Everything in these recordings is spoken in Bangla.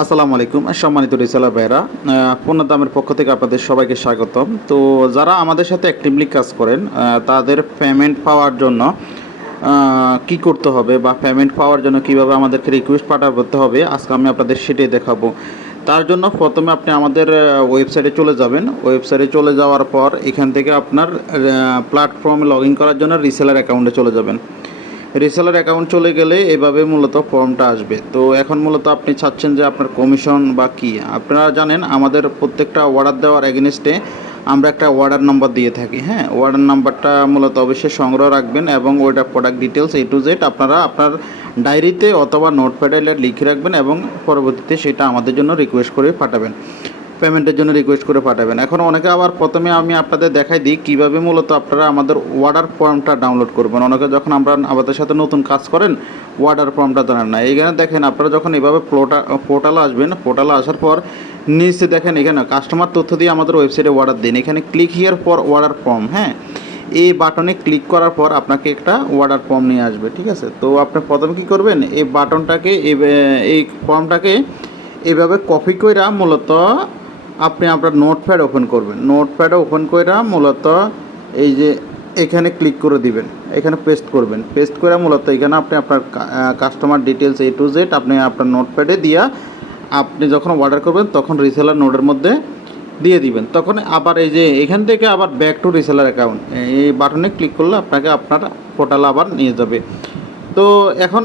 আসসালামু আলাইকুম সম্মানিত রিসেলার ভাইরা, পণ্য দামের পক্ষ থেকে আপনাদের সবাইকে স্বাগতম। তো যারা আমাদের সাথে অ্যাক্টিভলি কাজ করেন তাদের পেমেন্ট পাওয়ার জন্য কি করতে হবে বা পেমেন্ট পাওয়ার জন্য কিভাবে আমাদেরকে রিকোয়েস্ট পাঠাতে হবে আজকে আমি আপনাদের সেটাই দেখাবো। তার জন্য প্রথমে আপনি আমাদের ওয়েবসাইটে চলে যাবেন। ওয়েবসাইটে চলে যাওয়ার পর এখান থেকে আপনার প্ল্যাটফর্মে লগ ইন করার জন্য রিসেলার অ্যাকাউন্টে চলে যাবেন। রিসেলার অ্যাকাউন্ট চলে গেলে এভাবে মূলত ফর্মটা আসবে। তো এখন মূলত আপনি চাচ্ছেন যে আপনার কমিশন বা কী, আপনারা জানেন আমাদের প্রত্যেকটা অর্ডার দেওয়ার এগেনস্টে আমরা একটা অর্ডার নাম্বার দিয়ে থাকি। হ্যাঁ, অর্ডার নাম্বারটা মূলত অবশ্যই সংগ্রহ রাখবেন এবং ওইটা product details A to Z আপনারা আপনার ডায়েরিতে অথবা নোটপ্যাডে লিখে রাখবেন এবং পরবর্তীতে সেটা আমাদের জন্য রিকোয়েস্ট করে পাঠাবেন, পেমেন্টের জন্য রিকোয়েস্ট করে পাঠাবেন। এখন অনেকে আবার প্রথমে আমি আপনাদের দেখাই দিই কীভাবে মূলত আপনারা আমাদের অর্ডার ফর্মটা ডাউনলোড করবেন। অনেকে যখন আমরা আমাদের সাথে নতুন কাজ করেন অর্ডার ফর্মটা জানেন না। এইখানে দেখেন আপনারা যখন এভাবে পোর্টালে আসবেন, পোর্টালে আসার পর নিচে দেখেন এখানে কাস্টমার তথ্য দিয়ে আমাদের ওয়েবসাইটে অর্ডার দিন, এখানে click here for order form. হ্যাঁ, এই বাটনে ক্লিক করার পর আপনাকে একটা অর্ডার ফর্ম নিয়ে আসবে। ঠিক আছে, তো আপনি প্রথমে কী করবেন, এই বাটনটাকে এই ফর্মটাকে এইভাবে কপি কইরা মূলত আপনি আপনার নোটপ্যাড ওপেন করবেন। নোটপ্যাডে ওপেন করে মূলত এই যে এখানে ক্লিক করে দিবেন, এখানে পেস্ট করবেন। পেস্ট করে মূলত এখানে আপনি আপনার customer details A to Z আপনি আপনার নোটপ্যাডে দিয়া আপনি যখন অর্ডার করবেন তখন রিসেলার নোডের মধ্যে দিয়ে দিবেন। তখন আবার এই যে এখান থেকে আবার ব্যাক টু রিসেলার অ্যাকাউন্ট এই বাটনে ক্লিক করলে আপনাকে আপনার পোর্টালে আবার নিয়ে যাবে। তো এখন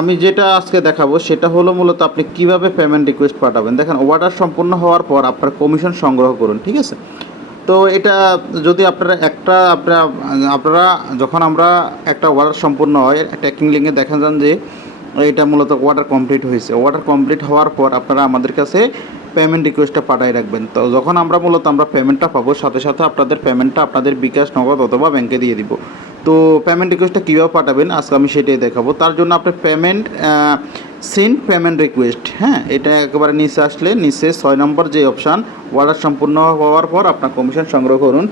আমি যেটা আজকে দেখাবো সেটা হলো মূলত আপনি কিভাবে পেমেন্ট রিকোয়েস্ট পাঠাবেন। দেখেন, অর্ডার সম্পূর্ণ হওয়ার পর আপনার কমিশন সংগ্রহ করুন। ঠিক আছে, তো এটা যদি আপনারা যখন আমরা একটা অর্ডার সম্পূর্ণ হয় ট্র্যাকিং লিঙ্কে দেখা যান যে এটা মূলত অর্ডার কমপ্লিট হয়েছে। অর্ডার কমপ্লিট হওয়ার পর আপনারা আমাদের কাছে পেমেন্ট রিকোয়েস্টটা পাঠিয়ে রাখবেন। তো যখন আমরা পেমেন্টটা পাবো সাথে সাথে আপনাদের পেমেন্টটা আপনাদের বিকাশ, নগদ অথবা ব্যাংকে দিয়ে দিব। তো পেমেন্ট রিকোয়েস্টটা কীভাবে পাঠাবেন আজকে আমি সেটাই দেখাবো। তার জন্য আপনার সেন্ড পেমেন্ট রিকোয়েস্ট, হ্যাঁ, এটা একেবারে নিচে আসলে নিচে 6 নম্বর যে অপশান অর্ডার সম্পূর্ণ হওয়ার পর আপনার কমিশন সংগ্রহ করুন,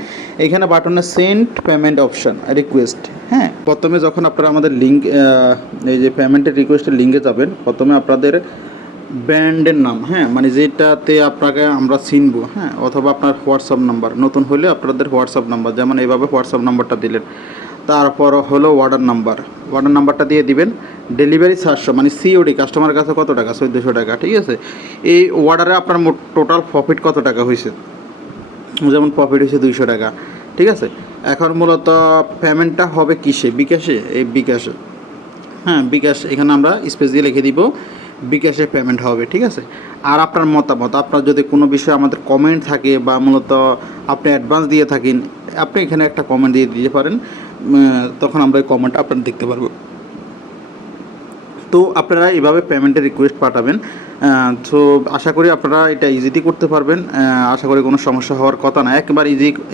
এখানে বাটনে সেন্ড পেমেন্ট অপশান রিকোয়েস্ট। হ্যাঁ, প্রথমে যখন আপনারা আমাদের লিঙ্ক এই যে পেমেন্টের রিকোয়েস্টের লিঙ্কে যাবেন, প্রথমে আপনাদের ব্র্যান্ডের নাম, হ্যাঁ, মানে যেটাতে আপনাকে আমরা চিনবো, হ্যাঁ, অথবা আপনার হোয়াটসঅ্যাপ নাম্বার, নতুন হলে আপনাদের হোয়াটসঅ্যাপ নাম্বার, যেমন এইভাবে হোয়াটসঅ্যাপ নাম্বারটা দিলেন। তারপর হলো অর্ডার নাম্বারটা দিয়ে দিবেন। ডেলিভারি 700 মানে COD, কাস্টমারের কাছে কত টাকা, 1400 টাকা। ঠিক আছে, এই অর্ডারে আপনার টোটাল প্রফিট কত টাকা হয়েছে, যেমন প্রফিট হয়েছে 200 টাকা। ঠিক আছে, এখন মূলত পেমেন্টটা হবে কিসে, বিকাশে, এই বিকাশে। হ্যাঁ, বিকাশ, এখানে আমরা স্পেস দিয়ে লিখে দিব বিকাশে পেমেন্ট হবে। ঠিক আছে, আর আপনার মতামত, আপনার যদি কোনো বিষয়ে আমাদের কমেন্ট থাকে বা মূলত আপনি অ্যাডভান্স দিয়ে থাকেন, আপনি এখানে একটা কমেন্ট দিয়ে দিতে পারেন, তখন আমরা এই কমেন্টটা আপনারা দেখতে পারবো। তো আপনারা এভাবে পেমেন্টের রিকোয়েস্ট পাঠাবেন। তো আশা করি আপনারা এটা ইজিলি করতে পারবেন। আশা করি কোনো সমস্যা হওয়ার কথা না, একবার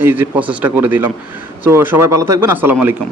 ইজি প্রসেসটা করে দিলাম। তো সবাই ভালো থাকবেন, আসসালামু আলাইকুম।